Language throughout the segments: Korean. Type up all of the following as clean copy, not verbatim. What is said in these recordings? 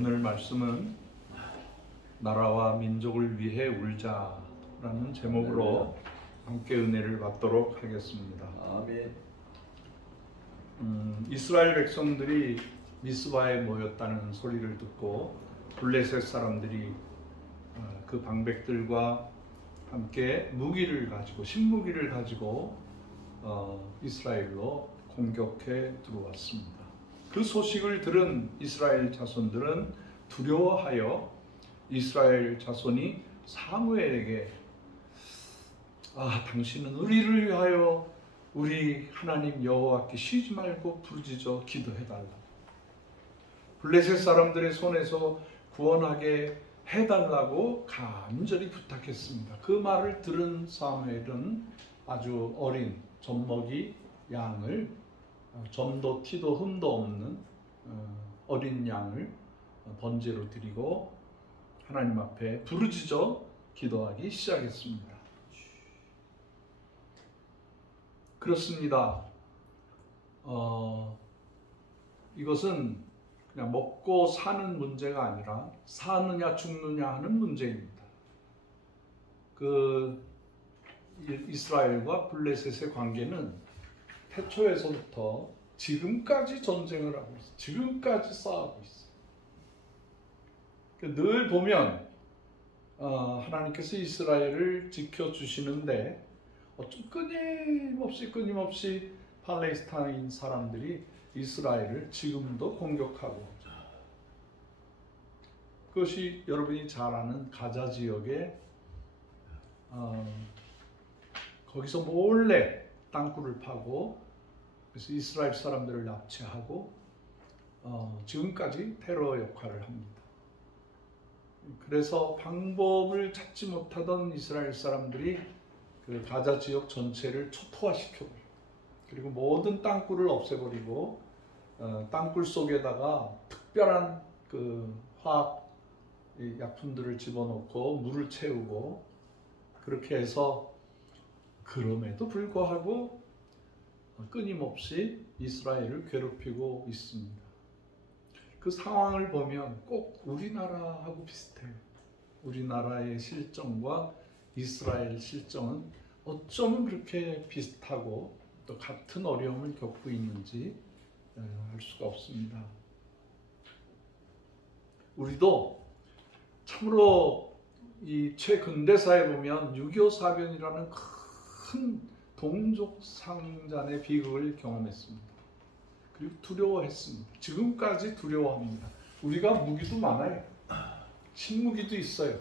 오늘 말씀은 나라와 민족을 위해 울자라는 제목으로 함께 은혜를 받도록 하겠습니다. 아멘. 이스라엘 백성들이 미스바에 모였다는 소리를 듣고 블레셋 사람들이 그 방백들과 함께 무기를 가지고 신무기를 가지고 이스라엘로 공격해 들어왔습니다. 그 소식을 들은 이스라엘 자손들은 두려워하여 이스라엘 자손이 사무엘에게 당신은 우리를 위하여 우리 하나님 여호와께 쉬지 말고 부르짖어 기도해달라. 블레셋 사람들의 손에서 구원하게 해달라고 간절히 부탁했습니다. 그 말을 들은 사무엘은 아주 어린 젖먹이 양을 점도 티도 흠도 없는 어린 양을 번제로 드리고 하나님 앞에 부르짖어 기도하기 시작했습니다. 그렇습니다. 이것은 그냥 먹고 사는 문제가 아니라 사느냐 죽느냐 하는 문제입니다. 그 이스라엘과 블레셋의 관계는 태초에서부터 지금까지 전쟁을 하고 있어요. 지금까지 싸우고 있어요. 늘 보면 하나님께서 이스라엘을 지켜주시는데 어쩜 끊임없이 팔레스타인 사람들이 이스라엘을 지금도 공격하고, 그것이 여러분이 잘 아는 가자 지역에 거기서 몰래 땅굴을 파고 그래서 이스라엘 사람들을 납치하고 지금까지 테러 역할을 합니다. 그래서 방법을 찾지 못하던 이스라엘 사람들이 그 가자 지역 전체를 초토화시켜버려요. 그리고 모든 땅굴을 없애버리고 땅굴 속에다가 특별한 그 화학 약품들을 집어넣고 물을 채우고 그렇게 해서, 그럼에도 불구하고 끊임없이 이스라엘을 괴롭히고 있습니다. 그 상황을 보면 꼭 우리나라하고 비슷해요. 우리나라의 실정과 이스라엘 실정은 어쩌면 그렇게 비슷하고 또 같은 어려움을 겪고 있는지 알 수가 없습니다. 우리도 참으로 이 최근대사에 보면 6.25 사변이라는 큰 동족 상잔의 비극을 경험했습니다. 그리고 두려워했습니다. 지금까지 두려워합니다. 우리가 무기도 많아요. 신무기도 있어요.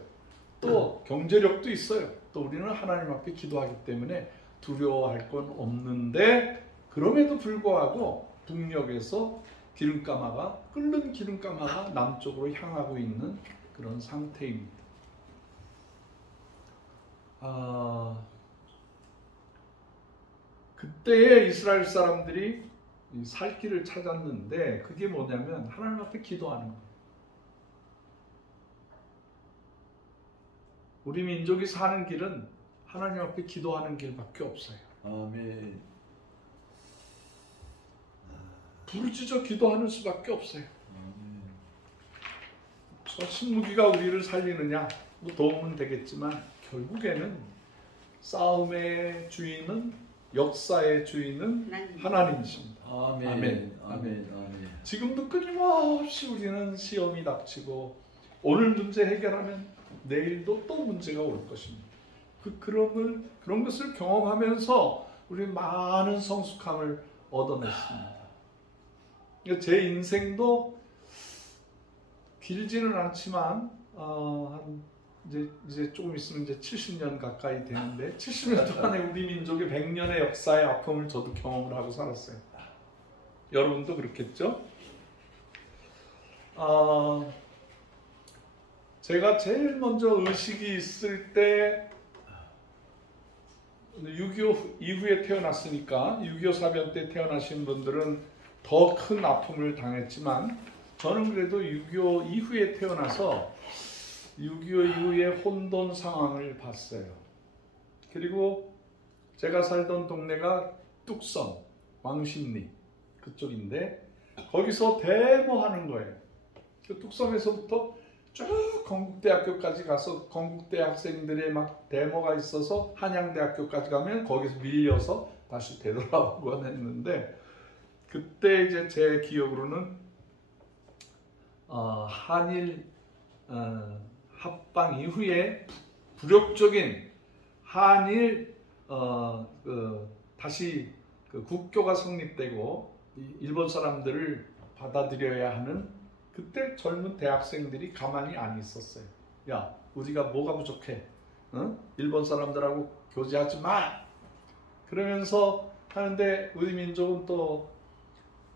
또 경제력도 있어요. 또 우리는 하나님 앞에 기도하기 때문에 두려워할 건 없는데, 그럼에도 불구하고 북녘에서 끓는 기름가마가 남쪽으로 향하고 있는 그런 상태입니다. 그때에 이스라엘 사람들이 살 길을 찾았는데, 그게 뭐냐면 하나님 앞에 기도하는 거예요. 우리 민족이 사는 길은 하나님 앞에 기도하는 길밖에 없어요. 아멘. 부르짖어 기도하는 수밖에 없어요. 저 신무기가 우리를 살리느냐, 도움은 되겠지만 결국에는 싸움의 주인은, 역사의 주인은 하나님이십니다. 아멘. 아멘. 아멘. 아멘. 지금도 끊임없이 우리는 시험이 닥치고 오늘 문제 해결하면 내일도 또 문제가 올 것입니다. 그런 것을 경험하면서 우리는 많은 성숙함을 얻어냈습니다. 제 인생도 길지는 않지만 이제 조금 있으면 이제 70년 가까이 되는데, 70년 동안에 우리 민족의 100년의 역사의 아픔을 저도 경험을 하고 살았어요. 여러분도 그렇겠죠? 제가 제일 먼저 의식이 있을 때 6.25 이후에 태어났으니까 6.25 사변 때 태어나신 분들은 더 큰 아픔을 당했지만, 저는 그래도 6.25 이후에 태어나서 6.25 이후의 혼돈 상황을 봤어요. 그리고 제가 살던 동네가 뚝섬, 왕십리 그쪽인데 거기서 데모하는 거예요. 그 뚝섬에서부터 쭉 건국대학교까지 가서 건국대 학생들의 막 데모가 있어서 한양대학교까지 가면 거기서 밀려서 다시 되돌아오곤 했는데, 그때 이제 제 기억으로는 한일 합방 이후에 부력적인 한일 다시 그 국교가 성립되고 일본 사람들을 받아들여야 하는, 그때 젊은 대학생들이 가만히 안 있었어요. 야, 우리가 뭐가 부족해? 일본 사람들하고 교제하지 마! 그러면서 하는데, 우리 민족은 또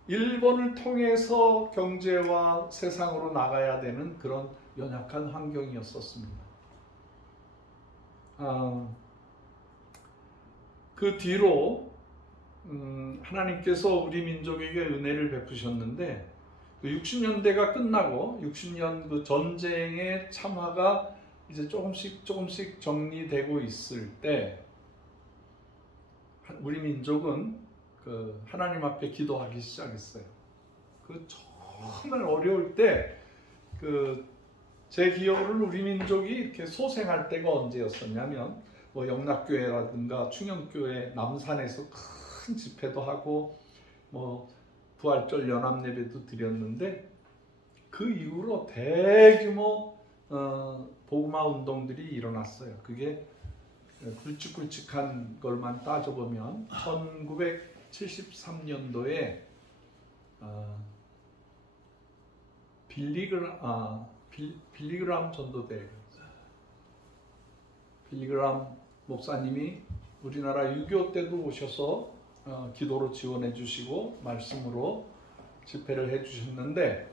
일본을 통해서 경제와 세상으로 나가야 되는 그런 연약한 환경이었었습니다. 그 뒤로 하나님께서 우리 민족에게 은혜를 베푸셨는데, 그 60년대가 끝나고 60년 그 전쟁의 참화가 이제 조금씩 정리되고 있을 때, 우리 민족은 그 하나님 앞에 기도하기 시작했어요. 그 정말 어려울 때, 그 제 기억으로는 우리 민족이 이렇게 소생할 때가 언제였었냐면, 뭐 영락교회라든가 충영교회 남산에서 큰 집회도 하고, 뭐 부활절 연합예배도 드렸는데, 그 이후로 대규모 복음화 운동들이 일어났어요. 그게 굵직굵직한 걸만 따져보면 1973년도에 빌리그람 전도대, 빌리그람 목사님이 우리나라 6.25 때도 오셔서 기도로 지원해 주시고 말씀으로 집회를 해 주셨는데,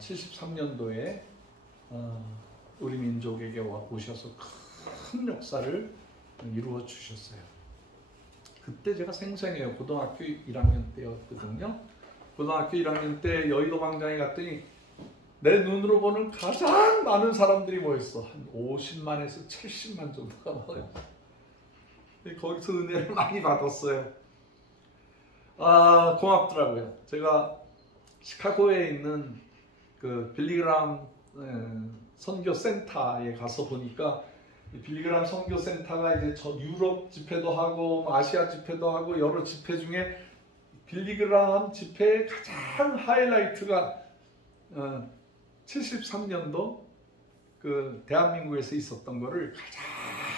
73년도에 우리 민족에게 오셔서 큰 역사를 이루어 주셨어요. 그때 제가 생생해요. 고등학교 1학년 때였거든요. 고등학교 1학년 때 여의도 광장에 갔더니 내 눈으로 보는 가장 많은 사람들이 모였어. 한 50만에서 70만 정도가 모였어. 거기서 은혜를 많이 받았어요. 고맙더라고요. 제가 시카고에 있는 그 빌리그람 선교센터에 가서 보니까, 빌리그람 선교센터가 이제 유럽 집회도 하고 아시아 집회도 하고 여러 집회 중에 빌리그람 집회의 가장 하이라이트가 73년도 그 대한민국에서 있었던 거를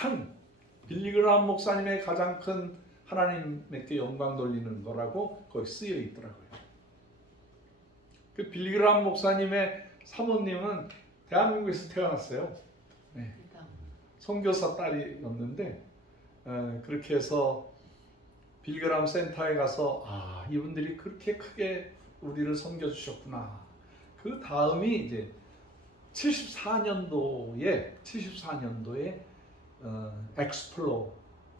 가장, 빌리그람 목사님의 가장 큰 하나님께 영광 돌리는 거라고 거기 쓰여 있더라고요. 그 빌리그람 목사님의 사모님은 대한민국에서 태어났어요. 네. 선교사 딸이었는데, 그렇게 해서 빌리그람 센터에 가서 이분들이 그렇게 크게 우리를 섬겨주셨구나. 그 다음이 이제 74년도에 엑스플로,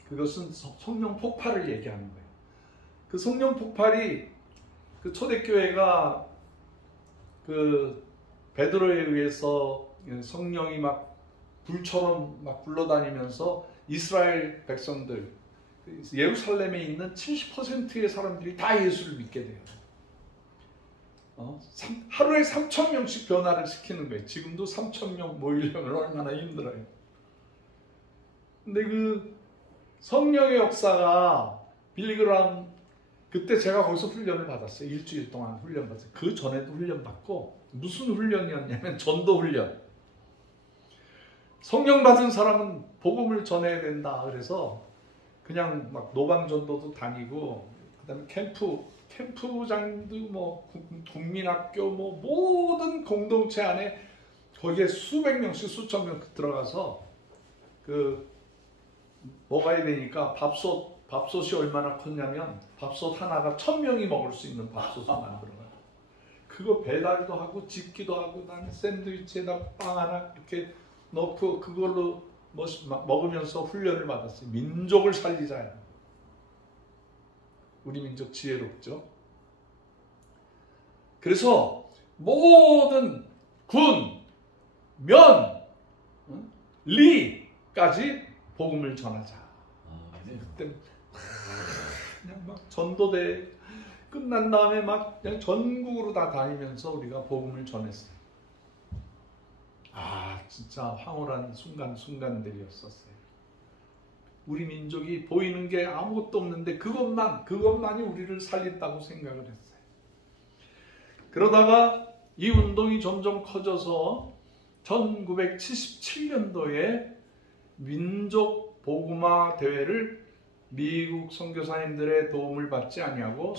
그것은 성령 폭발을 얘기하는 거예요. 그 성령 폭발이, 그 초대교회가 그 베드로에 의해서 성령이 막 불처럼 막 굴러다니면서 이스라엘 백성들, 예루살렘에 있는 70%의 사람들이 다 예수를 믿게 돼요. 하루에 3,000명씩 변화를 시키는 거예요. 지금도 3,000명 모이려면 얼마나 힘들어요. 근데 그 성령의 역사가 빌리그람, 그때 제가 거기서 훈련을 받았어요. 일주일 동안 훈련 받았어요. 그 전에도 훈련 받고, 무슨 훈련이었냐면 전도 훈련. 성령 받은 사람은 복음을 전해야 된다. 그래서 그냥 막 노방전도도 다니고, 그다음에 캠프장도 뭐 국민학교 뭐 모든 공동체 안에 거기에 수백 명씩 수천 명 들어가서 그 먹어야 되니까 밥솥이 얼마나 컸냐면 밥솥 하나가 1,000명이 먹을 수 있는 밥솥을 만들어요. 그거 배달도 하고 집기도 하고, 난 샌드위치에다 빵 하나 이렇게 넣고 그걸로 먹으면서 훈련을 받았어요. 민족을 살리자. 우리 민족 지혜롭죠. 그래서 모든 군, 면, 리까지 복음을 전하자. 그때 그냥 막 전도대, 끝난 다음에 막 그냥 전국으로 다 다니면서 우리가 복음을 전했어요. 아, 진짜 황홀한 순간들이었었어요. 우리 민족이 보이는 게 아무것도 없는데 그것만이 우리를 살린다고 생각을 했어요. 그러다가 이 운동이 점점 커져서 1977년도에 민족 복음화 대회를 미국 선교사님들의 도움을 받지 아니하고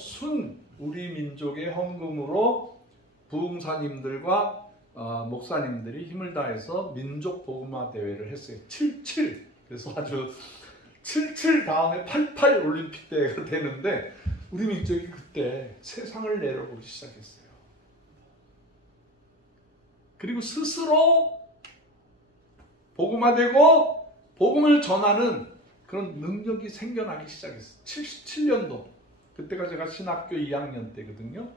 우리 민족의 헌금으로 부흥사님들과 목사님들이 힘을 다해서 민족 복음화 대회를 했어요. 77. 그래서 아주 77 다음에 88 올림픽 대회가 되는데 우리 민족이 그때 세상을 내려보기 시작했어요. 그리고 스스로 복음화되고 복음을 전하는 그런 능력이 생겨나기 시작했어요. 77년도. 그때가 제가 신학교 2학년 때거든요.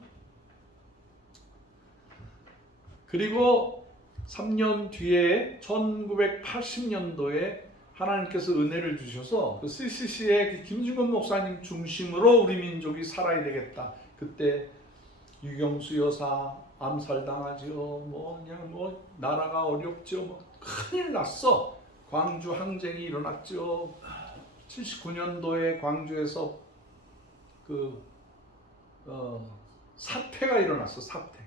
그리고 3년 뒤에 1980년도에 하나님께서 은혜를 주셔서 그 CCC의 김중건 목사님 중심으로 우리 민족이 살아야 되겠다. 그때 유경수 여사 암살당하지요. 나라가 어렵죠. 큰일 났어. 광주 항쟁이 일어났죠. 79년도에 광주에서 사태가 일어났어. 사태.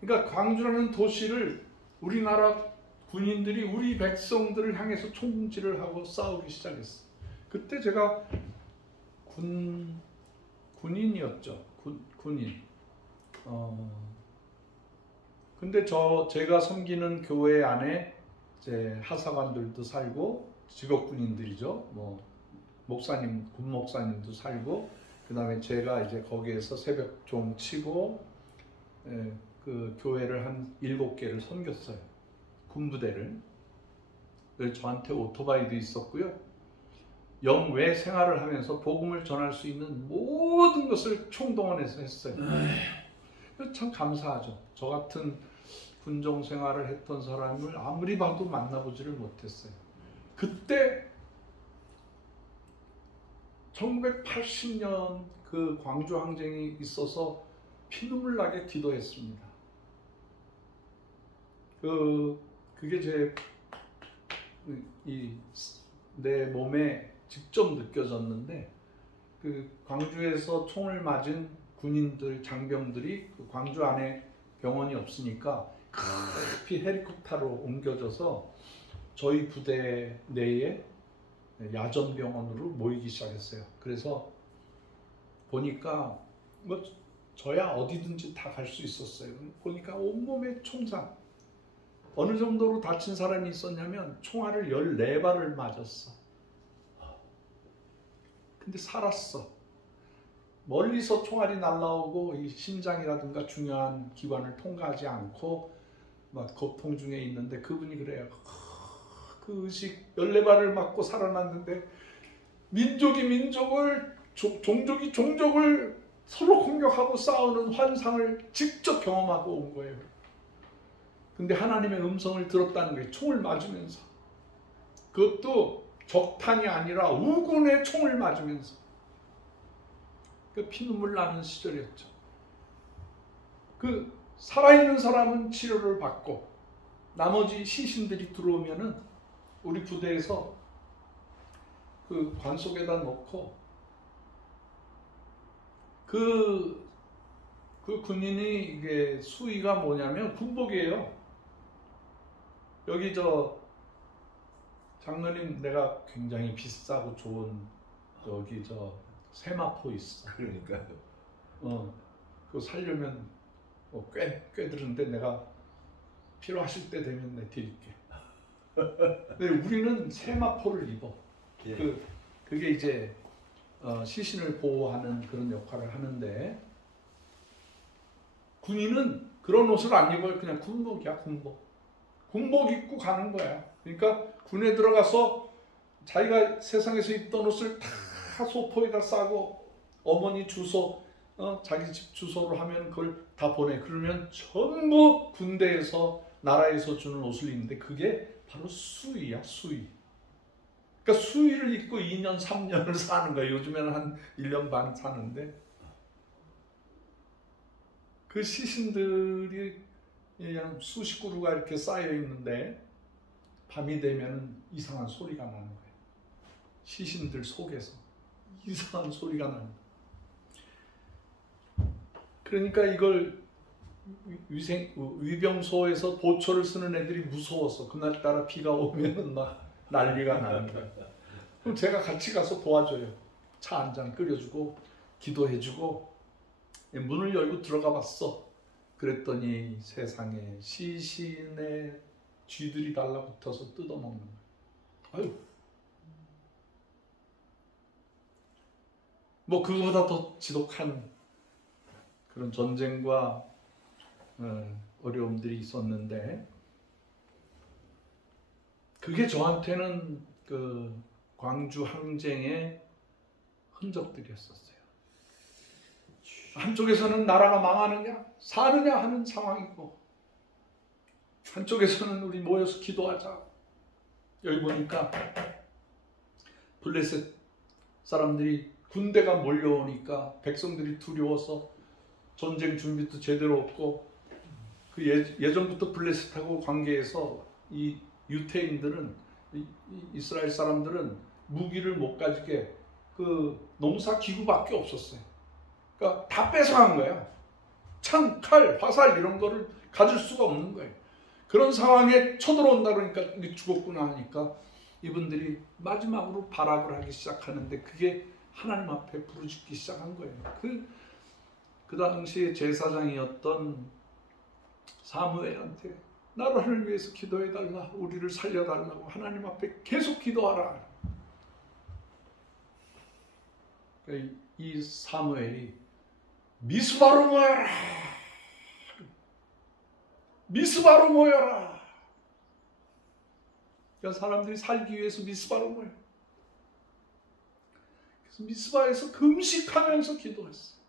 그러니까 광주라는 도시를 우리나라 군인들이 우리 백성들을 향해서 총질을 하고 싸우기 시작했어. 그때 제가 군인이었죠. 군인. 근데 제가 섬기는 교회 안에 이제 하사관들도 살고 직업군인들이죠. 목사님, 군 목사님도 살고, 그 다음에 제가 이제 거기에서 새벽 종 치고, 그 교회를 한 7개를 섬겼어요. 군부대를. 저한테 오토바이도 있었고요. 영외 생활을 하면서 복음을 전할 수 있는 모든 것을 총동원해서 했어요. 참 감사하죠. 저 같은 군종 생활을 했던 사람을 아무리 봐도 만나보지를 못했어요. 그때 1980년 그 광주 항쟁이 있어서 피눈물 나게 기도했습니다. 그게 내 몸에 직접 느껴졌는데, 그 광주에서 총을 맞은 군인들, 장병들이 그 광주 안에 병원이 없으니까 급히 헬리콥터로 옮겨져서 저희 부대 내에 야전병원으로 모이기 시작했어요. 그래서 보니까 저야 어디든지 다 갈 수 있었어요. 보니까 온몸에 총상. 어느 정도로 다친 사람이 있었냐면 총알을 14발을 맞았어. 근데 살았어. 멀리서 총알이 날라오고 이 심장이라든가 중요한 기관을 통과하지 않고 막 고통 중에 있는데 그분이 그래요. 그 의식 14발을 맞고 살아났는데 민족이 민족을, 종족이 종족을 서로 공격하고 싸우는 환상을 직접 경험하고 온 거예요. 근데 하나님의 음성을 들었다는 거예요. 총을 맞으면서. 그것도 적탄이 아니라 우군의 총을 맞으면서. 그 피눈물 나는 시절이었죠. 그 살아있는 사람은 치료를 받고 나머지 시신들이 들어오면은 우리 부대에서 그 관 속에다 넣고 그 군인이 이게 수의가 뭐냐면 군복이에요. 여기 장로님, 내가 굉장히 비싸고 좋은 여기 세마포 있어. 그러니까요. 그거 살려면 꽤 드는데 내가 필요하실 때 되면 내 드릴게. 근데 우리는 세마포를 입어. 예. 그게 이제 시신을 보호하는 그런 역할을 하는데, 군인은 그런 옷을 안 입어요. 그냥 군복이야, 군복. 군복 입고 가는 거야. 그러니까 군에 들어가서 자기가 세상에서 입던 옷을 다 소포에다 싸고 어머니 주소, 자기 집 주소로 하면 그걸 다 보내. 그러면 전부 군대에서, 나라에서 주는 옷을 입는데 그게 바로 수의야, 수의. 그러니까 수의를 입고 2년, 3년을 사는 거야. 요즘에는 한 1년 반 사는데 그 시신들이 그냥 수십 그루가 이렇게 쌓여 있는데 밤이 되면 이상한 소리가 나는 거예요. 시신들 속에서 이상한 소리가 나는 거예요. 그러니까 이걸 위병소에서 보초를 쓰는 애들이 무서워서 그날따라 비가 오면 막 난리가 나는 거예요. 그럼 제가 같이 가서 도와줘요. 차 한 잔 끓여주고 기도해주고 문을 열고 들어가 봤어. 그랬더니 세상에 시신의 쥐들이 달라붙어서 뜯어먹는 거예요. 아유, 뭐 그거보다 더 지독한 그런 전쟁과 어려움들이 있었는데, 그게 저한테는 그 광주 항쟁의 흔적들이었었어요. 한쪽에서는 나라가 망하느냐 사느냐 하는 상황이고, 한쪽에서는 우리 모여서 기도하자. 여기 보니까 블레셋 사람들이 군대가 몰려오니까 백성들이 두려워서 전쟁 준비도 제대로 없고, 그 예전부터 블레셋하고 관계에서 이 유태인들은, 이스라엘 사람들은 무기를 못 가지게 그 농사 기구밖에 없었어요. 그러니까 다 뺏어간 거야. 창, 칼, 화살 이런 거를 가질 수가 없는 거예요. 그런 상황에 쳐들어온다 그러니까 죽었구나 하니까 이분들이 마지막으로 발악을 하기 시작하는데, 그게 하나님 앞에 부르짖기 시작한 거예요. 그 당시에 제사장이었던 사무엘한테 나라를 위해서 기도해달라, 우리를 살려달라고 하나님 앞에 계속 기도하라. 이 사무엘이 미스바로 모여라, 미스바로 모여라. 그러니까 사람들이 살기 위해서 미스바로 모여. 그래서 미스바에서 금식하면서 기도했어요.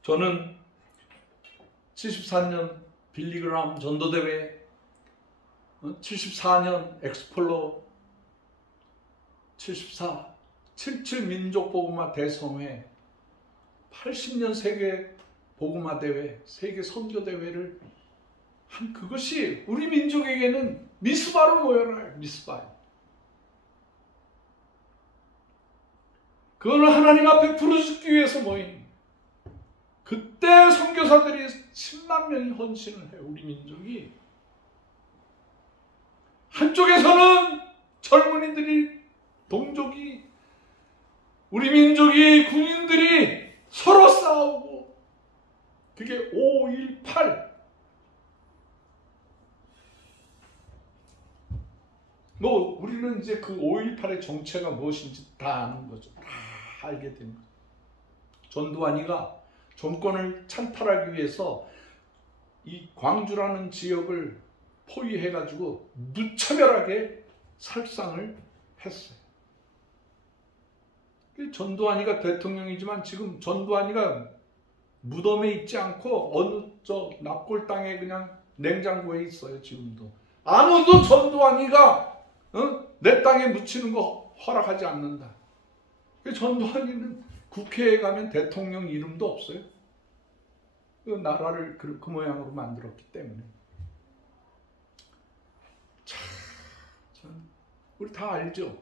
저는 74년 빌리그람 전도대회, 74년 엑스폴로, 77 민족복음화 대성회, 80년 세계 복음화대회, 세계 선교대회를 한 그것이 우리 민족에게는 미스바로 모여라. 미스바. 그거는 하나님 앞에 부르짖기 위해서 모인, 그때 선교사들이 10만 명이 헌신을 해요. 우리 민족이. 한쪽에서는 젊은이들이, 동족이, 우리 민족이, 군인들이 서로 싸우고, 그게 5.18. 뭐 우리는 이제 그 5.18의 정체가 무엇인지 다 아는 거죠. 다 알게 된 거죠. 전두환이가 정권을 찬탈하기 위해서 이 광주라는 지역을 포위해가지고 무차별하게 살상을 했어요. 전두환이가 대통령이지만 지금 전두환이가 무덤에 있지 않고 어느 저 납골 땅에 그냥 냉장고에 있어요. 지금도 아무도 전두환이가 내 땅에 묻히는 거 허락하지 않는다. 전두환이는 국회에 가면 대통령 이름도 없어요. 그 나라를 그 모양으로 만들었기 때문에. 참, 우리 다 알죠.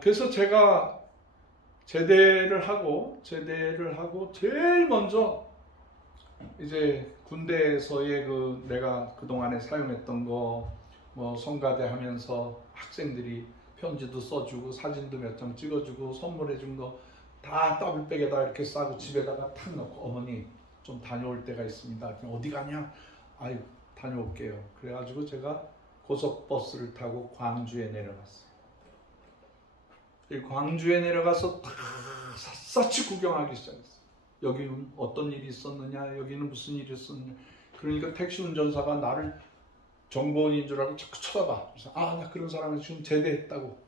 그래서 제가 제대를 하고 제일 먼저 이제 군대에서의 그 내가 그동안에 사용했던 거, 뭐 성가대 하면서 학생들이 편지도 써주고 사진도 몇 장 찍어주고 선물해준 거 다 더블백에다 이렇게 싸고 집에다가 탁 넣고, 어머니 좀 다녀올 때가 있습니다. 어디 가냐? 아유, 다녀올게요. 그래가지고 제가 고속버스를 타고 광주에 내려갔어요. 광주에 내려가서 다 샅샅이 구경하기 시작했어요. 여기는 어떤 일이 있었느냐, 여기는 무슨 일이 있었느냐. 그러니까 택시 운전사가 나를 정보원인 줄 알고 자꾸 쳐다봐. 그래서 나 그런 사람은 지금 제대했다고.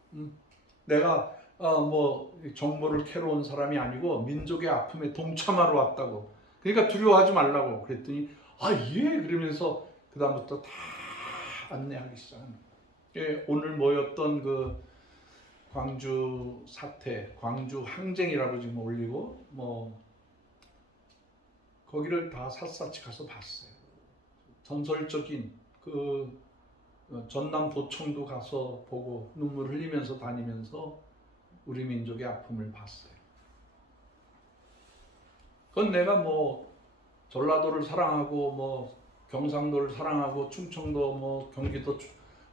내가 뭐 정보를 캐러 온 사람이 아니고 민족의 아픔에 동참하러 왔다고. 그러니까 두려워하지 말라고. 그랬더니 예, 그러면서 그 다음부터 다 안내하기 시작합니다. 오늘 모였던 그 광주 사태, 광주 항쟁이라고 지금 올리고 뭐 거기를 다 샅샅이 가서 봤어요. 전설적인 그 전남도청도 가서 보고 눈물 흘리면서 다니면서 우리 민족의 아픔을 봤어요. 그건 내가 뭐 전라도를 사랑하고 뭐 경상도를 사랑하고 충청도 뭐 경기도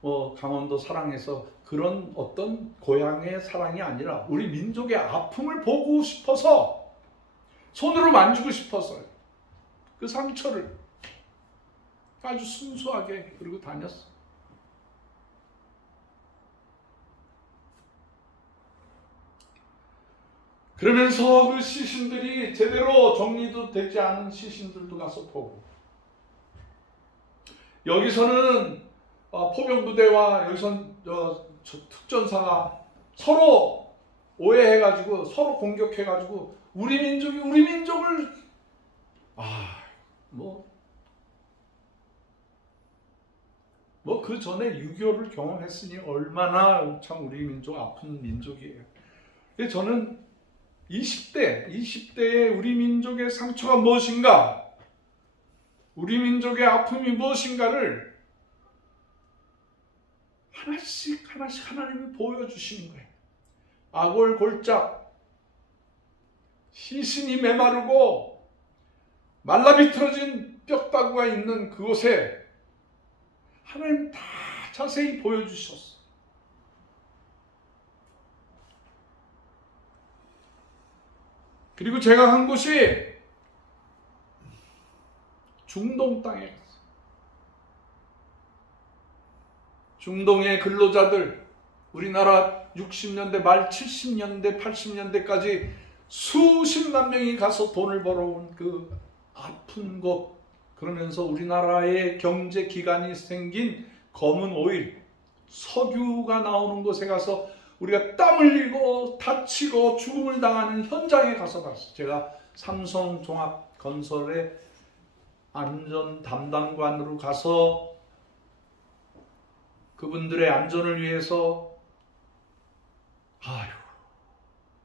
뭐 강원도 사랑해서 그런 어떤 고향의 사랑이 아니라 우리 민족의 아픔을 보고 싶어서 손으로 만지고 싶어서요. 그 상처를 아주 순수하게 그리고 다녔어. 그러면서 그 시신들이 제대로 정리도 되지 않은 시신들도 가서 보고, 여기서는 포병부대와 여기선 특전사가 서로 오해해가지고 서로 공격해가지고 우리 민족이 우리 민족을 뭐 그 전에 6.25를 경험했으니 얼마나 참 우리 민족 아픈 민족이에요. 근데 저는 20대에 우리 민족의 상처가 무엇인가, 우리 민족의 아픔이 무엇인가를 하나씩 하나님이 보여주시는 거예요. 아골골짝, 시신이 메마르고 말라비틀어진 뼈다구가 있는 그곳에 하나님 다 자세히 보여주셨어. 그리고 제가 간 곳이 중동 땅에 갔어요. 중동의 근로자들, 우리나라 60년대 말 70년대 80년대까지 수십만 명이 가서 돈을 벌어온 그 아픈 곳, 그러면서 우리나라의 경제 기관이 생긴 검은 오일, 석유가 나오는 곳에 가서 우리가 땀 흘리고 다치고 죽음을 당하는 현장에 가서 봤어요. 제가 삼성종합건설의 안전 담당관으로 가서 그분들의 안전을 위해서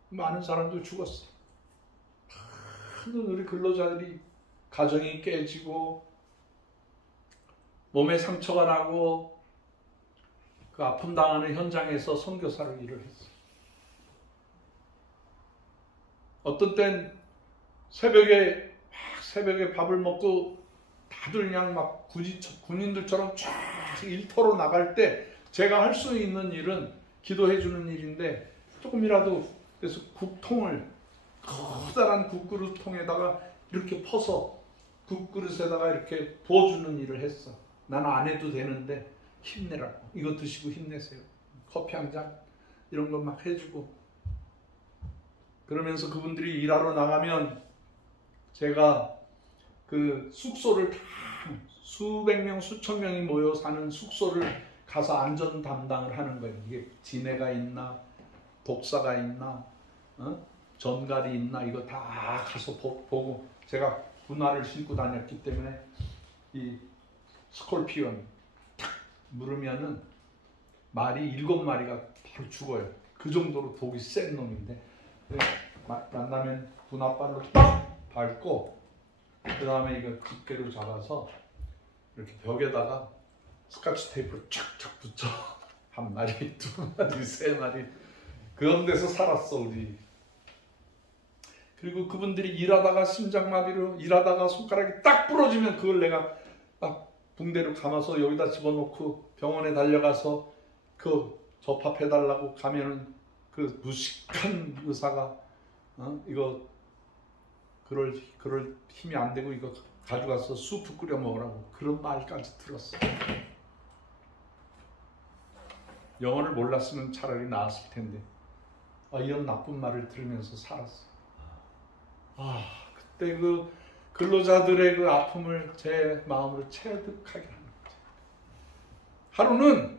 많은 사람들 죽었어요. 많은 우리 근로자들이 가정이 깨지고 몸에 상처가 나고 그 아픔 당하는 현장에서 선교사로 일을 했어요. 어떤 땐 새벽에 밥을 먹고 다들 그냥 막 군인들처럼 쫙 일터로 나갈 때 제가 할 수 있는 일은 기도해 주는 일인데, 조금이라도 그래서 국통을 커다란 국그릇통에다가 이렇게 퍼서 국그릇에다가 이렇게 부어주는 일을 했어. 난 안 해도 되는데 힘내라고, 이거 드시고 힘내세요, 커피 한 잔 이런 거 막 해주고, 그러면서 그분들이 일하러 나가면 제가 그 숙소를 다 수백 명 수천 명이 모여 사는 숙소를 가서 안전 담당을 하는 거예요. 이게 진해가 있나 독사가 있나 전갈이 있나 이거 다 가서 보고, 제가 군화를 신고 다녔기 때문에 이 스콜피온 탁 물으면은 말이 7마리가 바로 죽어요. 그 정도로 독이 센 놈인데, 만나면 군화발로 딱 밟고 그 다음에 이거 집게로 잡아서 이렇게 벽에다가 스카치 테이프를 쫙쫙 붙여. 한 마리, 두 마리, 세 마리. 그런 데서 살았어 우리. 그리고 그분들이 일하다가 심장마비로 일하다가 손가락이 딱 부러지면 그걸 내가 딱 붕대로 감아서 여기다 집어넣고 병원에 달려가서 그 접합해달라고 가면은 그 무식한 의사가 이거 그럴 힘이 안 되고 이거 가져가서 수프 끓여 먹으라고 그런 말까지 들었어. 영어를 몰랐으면 차라리 나았을 텐데 이런 나쁜 말을 들으면서 살았어. 그때 그 근로자들의 그 아픔을 제 마음으로 체득하게 하는 거죠. 하루는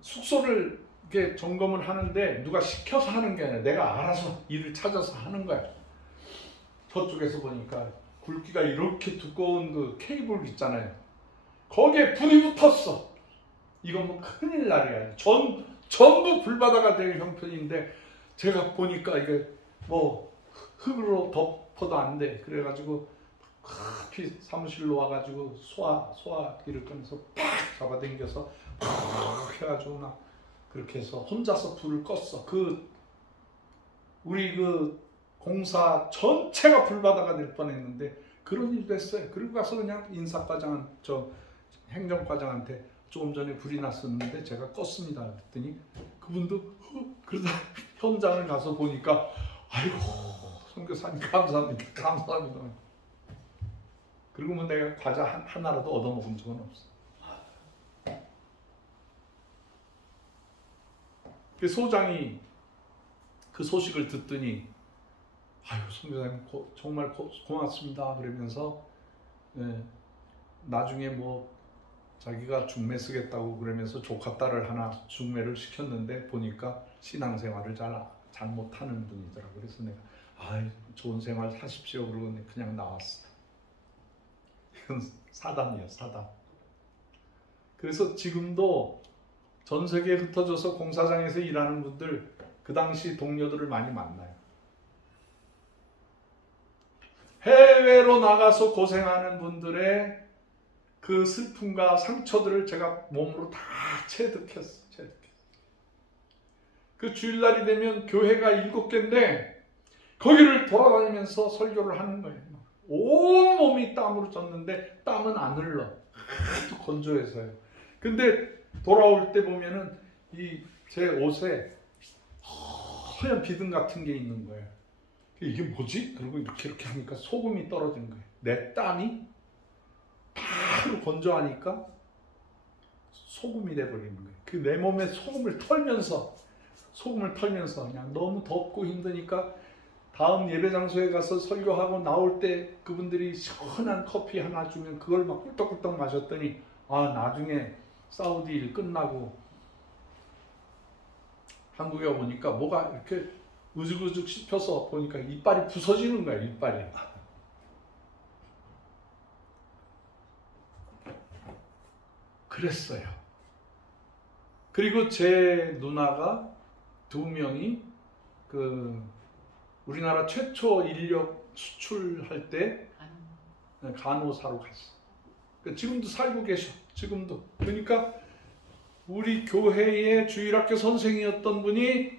숙소를 이렇게 점검을 하는데 누가 시켜서 하는 게 아니라 내가 알아서 일을 찾아서 하는 거야. 저쪽에서 보니까 굵기가 이렇게 두꺼운 그 케이블 있잖아요. 거기에 불이 붙었어. 이건 뭐 큰일 날이야. 전부 불바다가 될 형편인데 제가 보니까 이게 뭐 흙으로 덮어도 안 돼. 그래가지고 급히 사무실로 와가지고 소화기를 꺼내서 팍 잡아당겨서 팍 해가지고 나 그렇게 해서 혼자서 불을 껐어. 우리 공사 전체가 불바다가 될 뻔했는데 그런 일도 했어요. 그리고 가서 그냥 인사과장, 행정과장한테 조금 전에 불이 났었는데 제가 껐습니다. 그랬더니 그분도 그러다 현장을 가서 보니까 아이고 선교사님 감사합니다. 감사합니다. 그리고 뭐 내가 과자 하나라도 얻어먹은 적은 없어. 그 소장이 그 소식을 듣더니 아유 선교사님 정말 고맙습니다 그러면서 나중에 뭐 자기가 중매 쓰겠다고 그러면서 조카 딸을 하나 중매를 시켰는데 보니까 신앙생활을 잘 못하는 분이더라고요. 그래서 내가 좋은 생활 하십시오 그러고 그냥 나왔어. 이건 사단이에요, 사단. 그래서 지금도 전 세계에 흩어져서 공사장에서 일하는 분들 그 당시 동료들을 많이 만나요. 해외로 나가서 고생하는 분들의 그 슬픔과 상처들을 제가 몸으로 다 체득했어. 그 주일날이 되면 교회가 7개인데 거기를 돌아다니면서 설교를 하는 거예요. 온 몸이 땀으로 젖는데 땀은 안 흘러. 아주 건조해서요. 근데 돌아올 때 보면은 제 옷에 허연 비듬 같은 게 있는 거예요. 이게 뭐지? 그리고 이렇게 하니까 소금이 떨어진 거예요. 내 땀이 바로 건조하니까 소금이 돼버리는 거예요. 그 내 몸에 소금을 털면서 그냥 너무 덥고 힘드니까 다음 예배 장소에 가서 설교하고 나올 때 그분들이 시원한 커피 하나 주면 그걸 막 꿀떡꿀떡 마셨더니 나중에 사우디 일 끝나고 한국에 오니까 뭐가 이렇게 우죽우죽 씹혀서 보니까 이빨이 부서지는 거야. 이빨이. 그랬어요. 그리고 제 누나가 2명이 우리나라 최초 인력 수출할 때 간호사로 갔어. 지금도 살고 계셔. 지금도. 그러니까 우리 교회의 주일학교 선생이었던 분이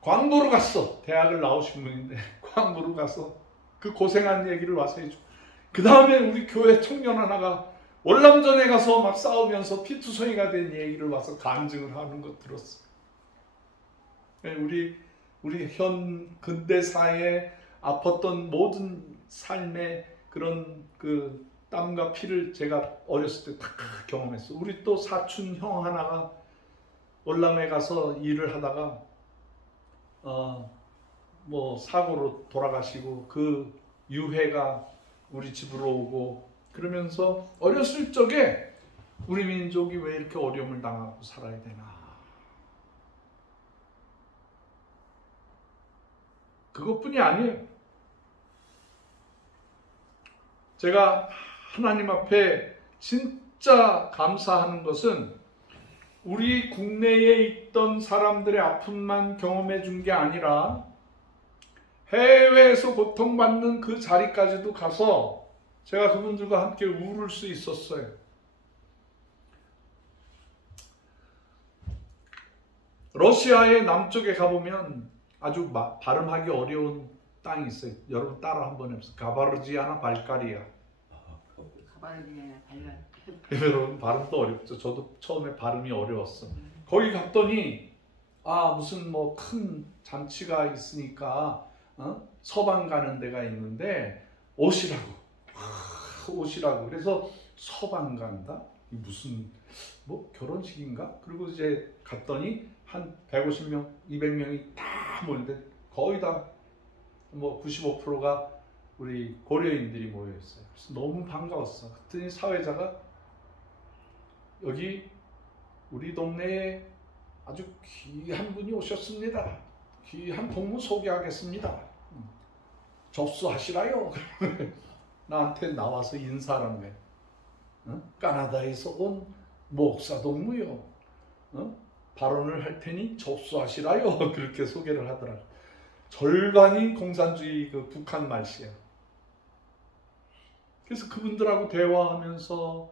광부로 갔어. 대학을 나오신 분인데 광부로 가서 그 고생한 얘기를 와서 해줘. 그 다음에 우리 교회 청년 하나가 월남전에 가서 막 싸우면서 피투성이가 된 얘기를 와서 간증을 하는 거 들었어. 우리 현 근대사에 아팠던 모든 삶의 그런 그 땀과 피를 제가 어렸을 때 다 경험했어. 우리 또 사촌 형 하나가 월남에 가서 일을 하다가 뭐 사고로 돌아가시고 그 유해가 우리 집으로 오고 그러면서 어렸을 적에 우리 민족이 왜 이렇게 어려움을 당하고 살아야 되나. 그것뿐이 아니에요. 제가 하나님 앞에 진짜 감사하는 것은 우리 국내에 있던 사람들의 아픔만 경험해 준 게 아니라 해외에서 고통받는 그 자리까지도 가서 제가 그분들과 함께 울을 수 있었어요. 러시아의 남쪽에 가보면 아주 발음하기 어려운 땅이 있어요. 여러분 따라 한번 해보세요. 가바르지아나 발카리아. 여러분 발음도 어렵죠. 저도 처음에 발음이 어려웠어. 거기 갔더니 무슨 뭐 큰 잔치가 있으니까 서방 가는 데가 있는데 오시라고. 그래서 서방 간다? 무슨 뭐 결혼식인가? 그리고 이제 갔더니 한 150명, 200명이 다 모였는데 거의 다 뭐 95%가 우리 고려인들이 모여 있어요. 그래서 너무 반가웠어. 그랬더니 사회자가 여기 우리 동네에 아주 귀한 분이 오셨습니다. 귀한 동무 소개하겠습니다. 접수하시라요. 나한테 나와서 인사하는 거예요. 까나다에서 온 목사 동무요. 발언을 할 테니 접수하시라요. 그렇게 소개를 하더라고요. 절반이 공산주의 그 북한 말씨예요. 그래서 그분들하고 대화하면서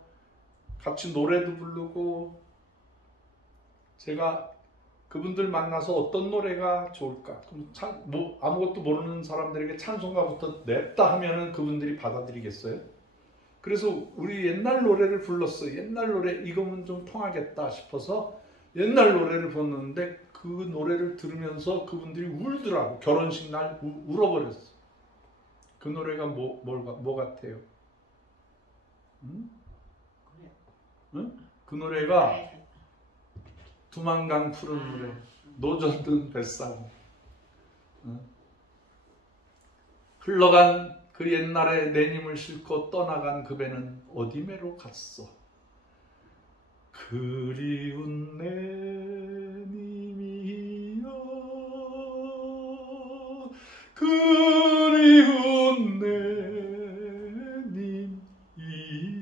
같이 노래도 부르고, 제가 그분들 만나서 어떤 노래가 좋을까? 그럼 아무것도 모르는 사람들에게 찬송가부터 냈다 하면은 그분들이 받아들이겠어요? 그래서 우리 옛날 노래를 불렀어요. 옛날 노래 이거면 좀 통하겠다 싶어서 옛날 노래를 불렀는데 그 노래를 들으면서 그분들이 울더라고. 결혼식 날 울어버렸어. 그 노래가 뭐 같아요? 응? 응? 그 노래가 두만강 푸른 물에 노젓든 뱃사고, 응? 흘러간 그 옛날에 내 님을 싣고 떠나간 그 배는 어디매로 갔어? 그리운 내 님이여, 그리운 내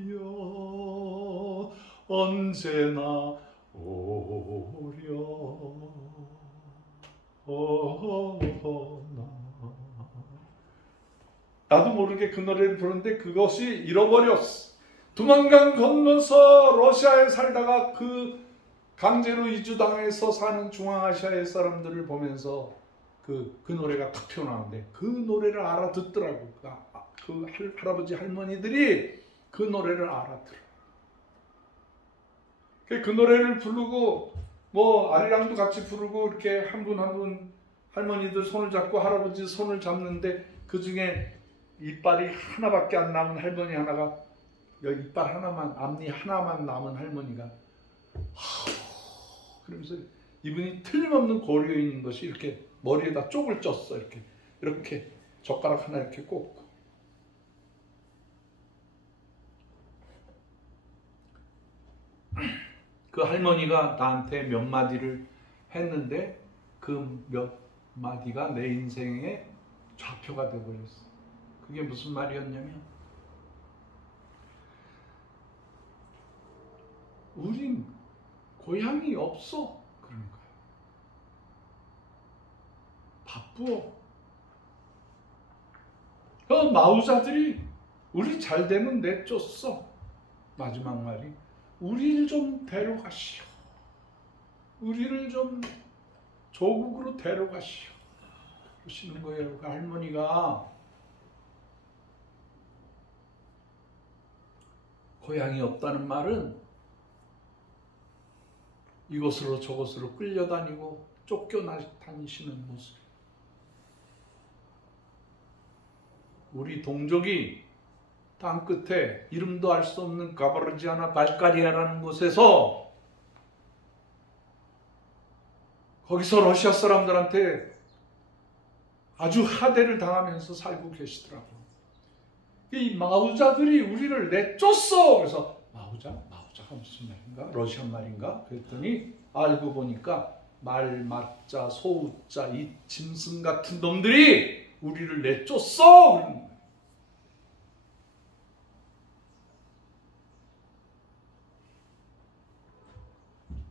님이여, 언제나 오려나. 나도 모르게 그 노래를 부르는데 그것이 잃어버렸어. 두만강 건너서 러시아에 살다가 그 강제로 이주당해서 사는 중앙아시아의 사람들을 보면서 그 노래가 탁 튀어나오는데 그 노래를 알아듣더라고. 그 할아버지 할머니들이 그 노래를 알아들어. 그 노래를 부르고 뭐 아리랑도 같이 부르고 이렇게 한 분 한 분 할머니들 손을 잡고 할아버지 손을 잡는데 그 중에 이빨이 하나밖에 안 남은 할머니 하나가, 여기 이빨 하나만, 앞니 하나만 남은 할머니가 그러면서 이분이 틀림없는 고려인인 것이 이렇게 머리에다 쪽을 쪘어. 이렇게 젓가락 하나 이렇게 꽂고. 그 할머니가 나한테 몇 마디를 했는데 그 몇 마디가 내 인생의 좌표가 되어버렸어. 그게 무슨 말이었냐면, 우린 고향이 없어. 그런 거야. 바쁘어. 마우자들이 우리 잘 되면 내쫓어. 마지막 말이 우리를 좀 데려가시오. 우리를 좀 조국으로 데려가시오. 그러시는 거예요. 그 할머니가 고향이 없다는 말은 이곳으로 저곳으로 끌려다니고 쫓겨다니시는 모습. 우리 동족이 땅끝에 이름도 알 수 없는 가바르지아나 발카리아라는 곳에서, 거기서 러시아 사람들한테 아주 하대를 당하면서 살고 계시더라고요. 이 마우자들이 우리를 내쫓어. 그래서 마우자가 무슨 말인가? 러시아 말인가? 그랬더니 알고 보니까 말, 맞자, 소우자, 이 짐승 같은 놈들이 우리를 내쫓어. 그러는 거예요.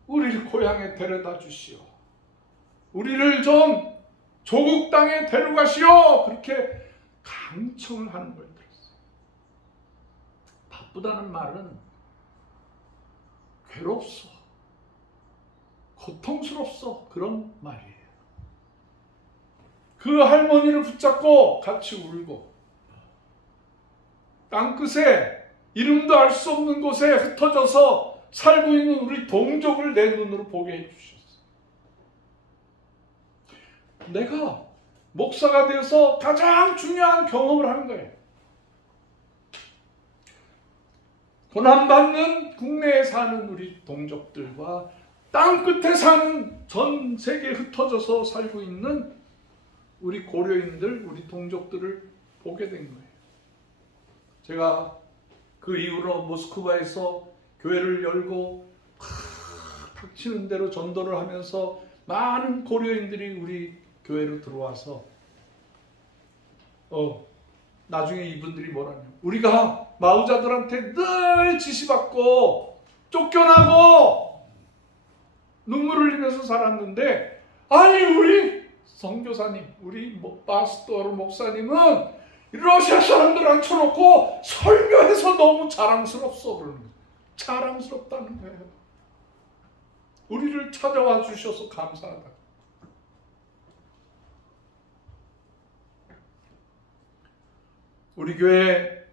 우리를 고향에 데려다 주시오. 우리를 좀 조국 땅에 데려가시오. 그렇게 강청을 하는 걸 들었어요. 바쁘다는 말은 괴롭소, 고통스럽소, 그런 말이에요. 그 할머니를 붙잡고 같이 울고, 땅끝에 이름도 알 수 없는 곳에 흩어져서 살고 있는 우리 동족을 내 눈으로 보게 해주셨어요. 내가 목사가 되어서 가장 중요한 경험을 하는 거예요. 고난받는 국내에 사는 우리 동족들과 땅끝에 사는 전 세계에 흩어져서 살고 있는 우리 고려인들, 우리 동족들을 보게 된 거예요. 제가 그 이후로 모스크바에서 교회를 열고 닥치는 대로 전도를 하면서 많은 고려인들이 우리 교회로 들어와서 나중에 이분들이 뭐라냐면, 우리가 마우자들한테 늘 지시받고 쫓겨나고 눈물을 누리면서 살았는데, 아니 우리 선교사님, 우리 파스토르 목사님은 러시아 사람들 앉혀놓고 설교해서 너무 자랑스럽소 그러는 거예요. 자랑스럽다는 거예요. 우리를 찾아와 주셔서 감사하다. 우리 교회에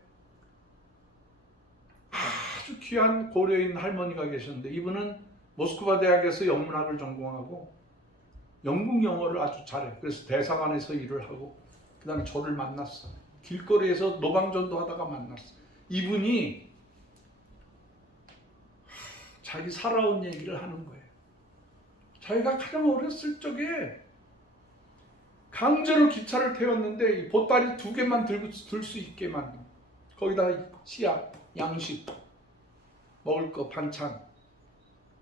아주 귀한 고려인 할머니가 계셨는데, 이분은 모스크바 대학에서 영문학을 전공하고 영국 영어를 아주 잘해요. 그래서 대사관에서 일을 하고, 그 다음에 저를 만났어요. 길거리에서 노방전도 하다가 만났어요. 이분이 자기 살아온 얘기를 하는 거예요. 자기가 가장 어렸을 적에 강제로 기차를 태웠는데 보따리 2개만 들 수 있게 만든, 거기다 씨앗, 양식, 먹을 거, 반찬,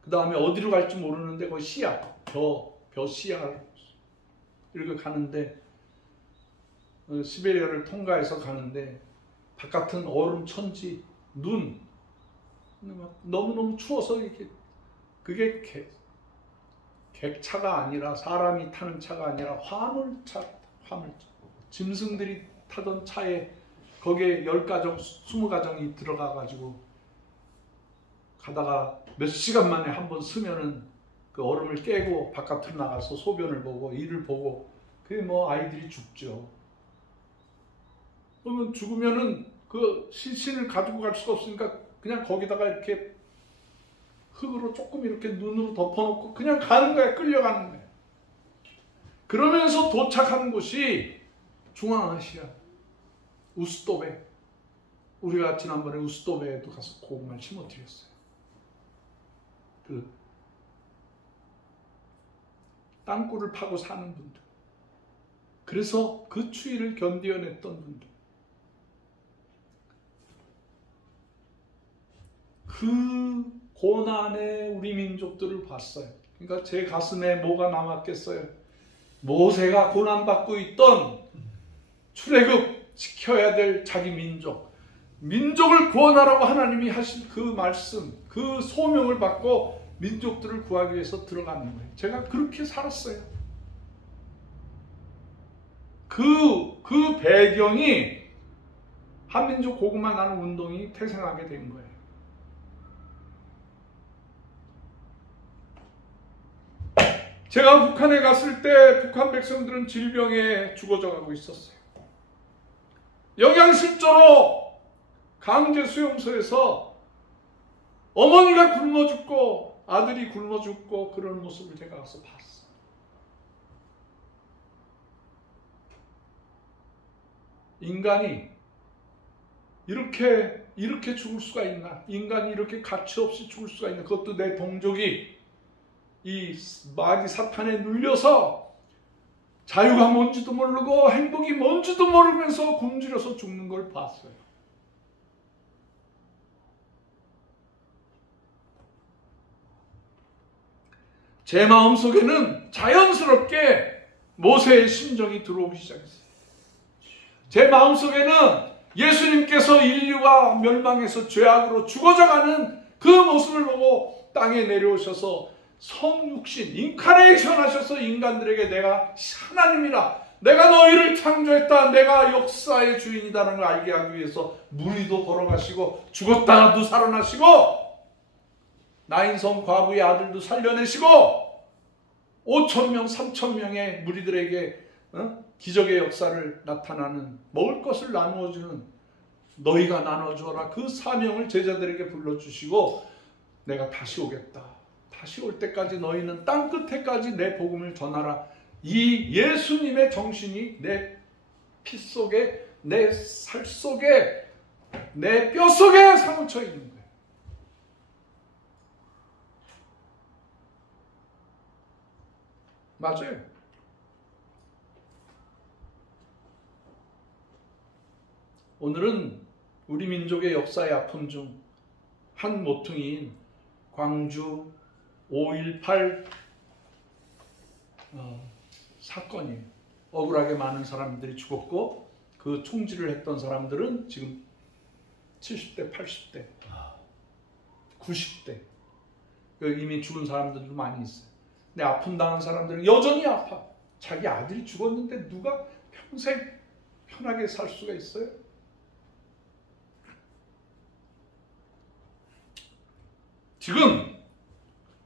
그 다음에 어디로 갈지 모르는데 거기 씨앗, 벼 씨앗 이렇게 가는데, 시베리아를 통과해서 가는데 바깥은 얼음 천지, 눈, 너무너무 추워서 이렇게, 그게 객차가 아니라, 사람이 타는 차가 아니라 화물차. 짐승들이 타던 차에 거기에 10가정, 20가정이 들어가가지고 가다가 몇 시간 만에 한번 쓰면은 그 얼음을 깨고 바깥으로 나가서 소변을 보고 이를 보고, 그게 뭐 아이들이 죽죠. 그러면 죽으면은 그 시신을 가지고 갈 수가 없으니까 그냥 거기다가 이렇게 흙으로 조금 이렇게 눈으로 덮어놓고 그냥 가는 거야. 끌려가는 거야. 그러면서 도착한 곳이 중앙아시아 우스도베. 우리가 지난번에 우스도베에도 가서 고구마를 심어드렸어요. 그 땅굴을 파고 사는 분들, 그래서 그 추위를 견뎌냈던 분들, 그 고난의 우리 민족들을 봤어요. 그러니까 제 가슴에 뭐가 남았겠어요? 모세가 고난받고 있던 출애굽 시켜야 될 자기 민족을 구원하라고 하나님이 하신 그 말씀, 그 소명을 받고 민족들을 구하기 위해서 들어가는 거예요. 제가 그렇게 살았어요. 그 배경이 한민족 고구마 나눔 운동이 태생하게 된 거예요. 제가 북한에 갔을 때 북한 백성들은 질병에 죽어져 가고 있었어요. 영양실조로 강제 수용소에서 어머니가 굶어 죽고 아들이 굶어 죽고 그런 모습을 제가 가서 봤어요. 인간이 이렇게 죽을 수가 있나? 인간이 이렇게 가치 없이 죽을 수가 있나? 그것도 내 동족이 이 마귀 사탄에 눌려서 자유가 뭔지도 모르고 행복이 뭔지도 모르면서 굶주려서 죽는 걸 봤어요. 제 마음속에는 자연스럽게 모세의 심정이 들어오기 시작했어요. 제 마음속에는 예수님께서 인류가 멸망해서 죄악으로 죽어져가는 그 모습을 보고 땅에 내려오셔서 성육신, 인카네이션 하셔서 인간들에게 내가 하나님이라, 내가 너희를 창조했다, 내가 역사의 주인이다라는 걸 알게 하기 위해서 무리도 걸어가시고 죽었다가도 살아나시고 나인성 과부의 아들도 살려내시고 5,000명, 3,000명의 무리들에게 기적의 역사를 나타나는, 먹을 것을 나누어주는, 너희가 나눠주어라, 그 사명을 제자들에게 불러주시고 내가 다시 오겠다. 다시 올 때까지 너희는 땅 끝에까지 내 복음을 전하라. 이 예수님의 정신이 내 피 속에, 내 살 속에, 내 뼈 속에 사무쳐 있는 거예요. 맞아요. 오늘은 우리 민족의 역사의 아픔 중 한 모퉁이인 광주 5.18 사건이에요. 억울하게 많은 사람들이 죽었고 그 총질을 했던 사람들은 지금 70대, 80대, 90대 이미 죽은 사람들도 많이 있어요. 내 아픔 당한 사람들은 여전히 아파. 자기 아들이 죽었는데 누가 평생 편하게 살 수가 있어요? 지금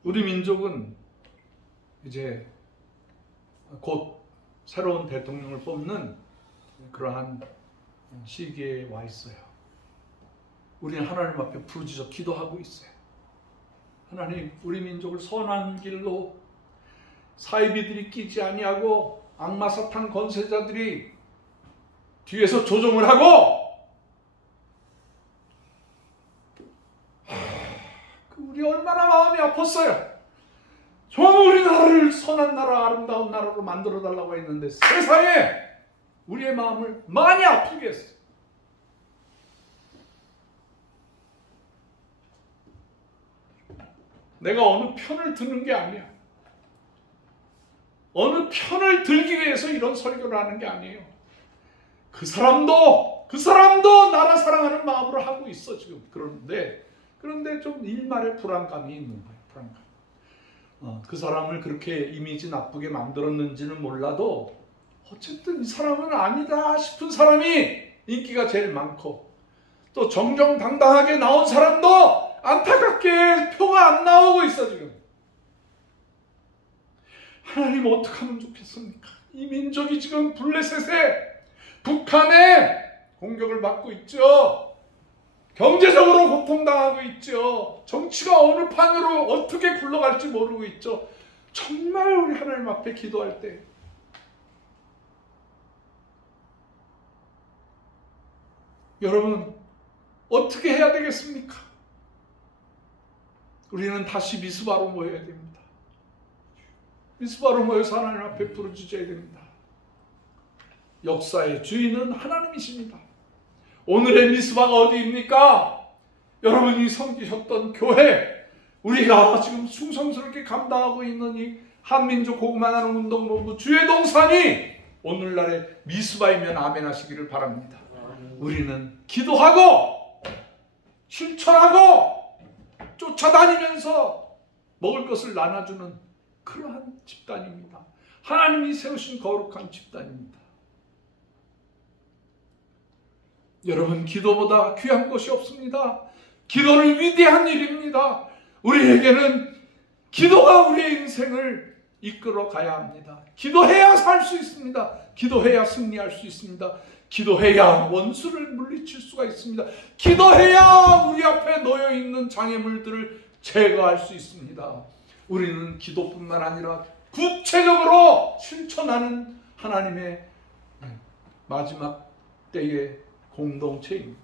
우리 민족은 이제 곧 새로운 대통령을 뽑는 그러한 시기에 와 있어요. 우리는 하나님 앞에 부르짖어 기도하고 있어요. 하나님, 우리 민족을 선한 길로 사이비들이 끼지 아니하고 악마 사탄 권세자들이 뒤에서 조종을 하고 우리 얼마나 마음이 아팠어요. 정말 우리나라를 선한 나라, 아름다운 나라로 만들어 달라고 했는데 세상에 우리의 마음을 많이 아프게 했어요. 내가 어느 편을 드는 게 아니야. 어느 편을 들기 위해서 이런 설교를 하는 게 아니에요. 그 사람도 나라 사랑하는 마음으로 하고 있어 지금. 그런데 좀 일말의 불안감이 있는 거예요. 불안감. 그 사람을 그렇게 이미지 나쁘게 만들었는지는 몰라도 어쨌든 이 사람은 아니다 싶은 사람이 인기가 제일 많고, 또 정정당당하게 나온 사람도 안타깝게 표가 안 나오고 있어 지금. 하나님 어떻게 하면 좋겠습니까? 이 민족이 지금 블레셋에, 북한에 공격을 받고 있죠. 경제적으로 고통당하고 있죠. 정치가 어느 판으로 어떻게 굴러갈지 모르고 있죠. 정말 우리 하나님 앞에 기도할 때 여러분 어떻게 해야 되겠습니까? 우리는 다시 미스바로 모여야 됩니다. 미스바로 모여서 하나님 앞에 부르짖어야 됩니다. 역사의 주인은 하나님이십니다. 오늘의 미스바가 어디입니까? 여러분이 섬기셨던 교회, 우리가 지금 충성스럽게 감당하고 있는 이 한민족 고구마나눔 운동본부 주의 동산이 오늘날의 미스바이면 아멘 하시기를 바랍니다. 우리는 기도하고 실천하고 쫓아다니면서 먹을 것을 나눠주는 그러한 집단입니다. 하나님이 세우신 거룩한 집단입니다. 여러분, 기도보다 귀한 것이 없습니다. 기도는 위대한 일입니다. 우리에게는 기도가 우리의 인생을 이끌어 가야 합니다. 기도해야 살 수 있습니다. 기도해야 승리할 수 있습니다. 기도해야 원수를 물리칠 수가 있습니다. 기도해야 우리 앞에 놓여있는 장애물들을 제거할 수 있습니다. 우리는 기도뿐만 아니라 구체적으로 실천하는 하나님의 마지막 때의 공동체입니다.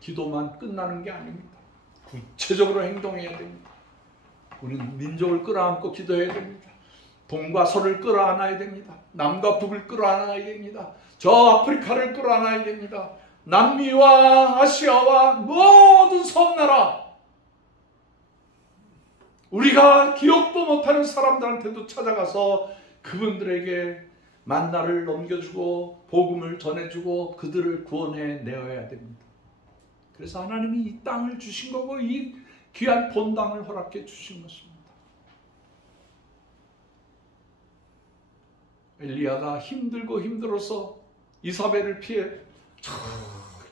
기도만 끝나는 게 아닙니다. 구체적으로 행동해야 됩니다. 우리는 민족을 끌어안고 기도해야 됩니다. 동과 서를 끌어안아야 됩니다. 남과 북을 끌어안아야 됩니다. 저 아프리카를 끌어안아야 됩니다. 남미와 아시아와 모든 섬나라, 우리가 기억도 못하는 사람들한테도 찾아가서 그분들에게 만나를 넘겨주고 복음을 전해주고 그들을 구원해 내어야 됩니다. 그래서 하나님이 이 땅을 주신 거고 이 귀한 본당을 허락해 주신 것입니다. 엘리야가 힘들어서 이사벨을 피해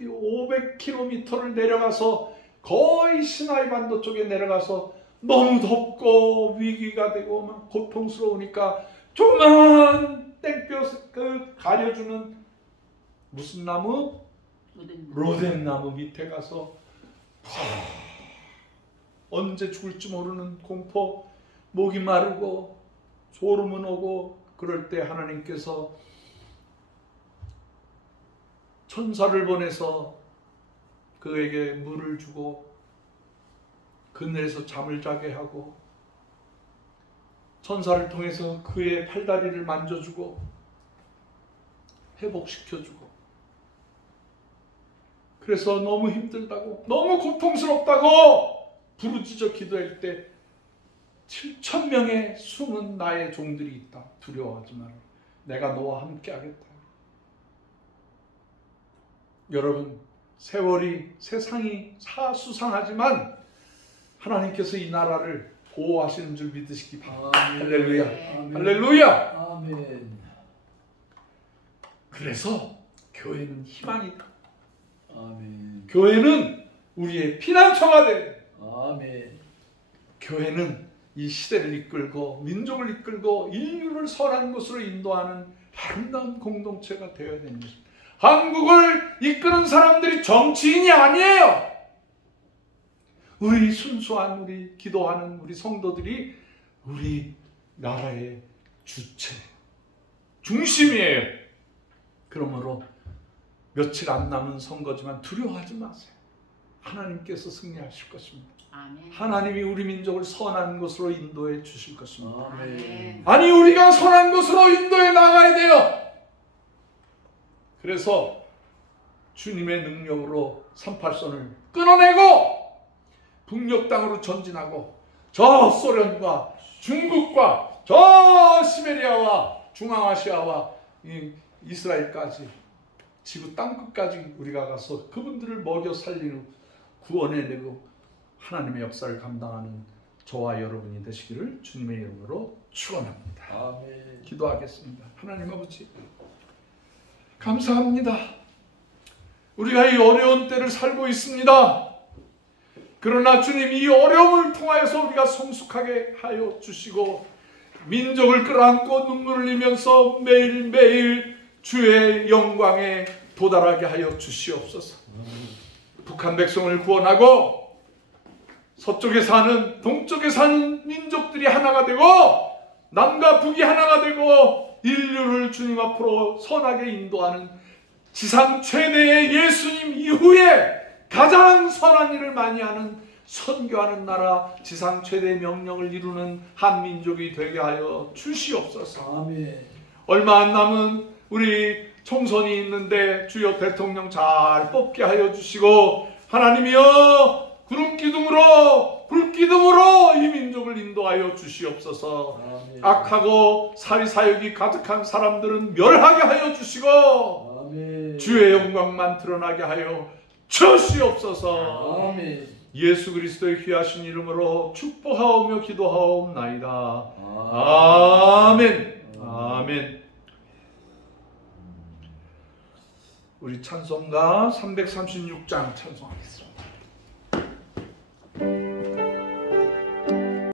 500km를 내려가서 거의 시나이 반도 쪽에 내려가서 너무 덥고 위기가 되고 막 고통스러우니까 조그만 땡볕 가려주는 무슨 나무? 로덴나무 밑에 가서 언제 죽을지 모르는 공포, 목이 마르고 졸음은 오고 그럴 때 하나님께서 천사를 보내서 그에게 물을 주고 그늘에서 잠을 자게 하고 천사를 통해서 그의 팔다리를 만져주고 회복시켜주고, 그래서 너무 힘들다고 너무 고통스럽다고 부르짖어 기도할 때 7,000명의 숨은 나의 종들이 있다. 두려워하지 마라. 내가 너와 함께 하겠다. 여러분, 세상이 수상하지만 하나님께서 이 나라를 보호하시는 줄 믿으시기 바랍니다. 아멘. 할렐루야. 아멘. 할렐루야. 아멘. 그래서 교회는 희망이다. 아멘. 교회는 우리의 피난처가 돼. 아멘. 교회는 이 시대를 이끌고 민족을 이끌고 인류를 선한 곳으로 인도하는 아름다운 공동체가 되어야 되는 것입니다. 한국을 이끄는 사람들이 정치인이 아니에요. 우리 순수한 우리 기도하는 우리 성도들이 우리 나라의 주체, 중심이에요. 그러므로 며칠 안 남은 선거지만 두려워하지 마세요. 하나님께서 승리하실 것입니다. 아멘. 하나님이 우리 민족을 선한 곳으로 인도해 주실 것입니다. 아멘. 아니 우리가 선한 곳으로 인도해 나가야 돼요. 그래서 주님의 능력으로 38선을 끊어내고 북녘 땅으로 전진하고 저 소련과 중국과 저 시베리아와 중앙아시아와 이스라엘까지 지구 땅끝까지 우리가 가서 그분들을 먹여 살리고 구원해내고 하나님의 역사를 감당하는 저와 여러분이 되시기를 주님의 이름으로 축원합니다. 아멘. 기도하겠습니다. 하나님 아버지 감사합니다. 우리가 이 어려운 때를 살고 있습니다. 그러나 주님 이 어려움을 통하여서 우리가 성숙하게 하여 주시고 민족을 끌어안고 눈물을 흘리면서 매일매일 주의 영광에 도달하게 하여 주시옵소서. 북한 백성을 구원하고 서쪽에 사는 동쪽에 사는 민족들이 하나가 되고 남과 북이 하나가 되고 인류를 주님 앞으로 선하게 인도하는 지상 최대의 예수님 이후에 가장 선한 일을 많이 하는 선교하는 나라 지상 최대의 명령을 이루는 한민족이 되게 하여 주시옵소서. 아멘. 얼마 안 남은 우리 총선이 있는데 주여 대통령 잘 뽑게 하여 주시고 하나님이여 구름기둥으로 불기둥으로 이 민족을 인도하여 주시옵소서. 아멘. 악하고 사리사욕이 가득한 사람들은 멸하게 하여 주시고 아멘. 주의 영광만 드러나게 하여 주시옵소서. 아멘. 예수 그리스도의 귀하신 이름으로 축복하오며 기도하옵나이다. 아멘. 아멘. 우리 찬송가 336장 찬송하겠습니다.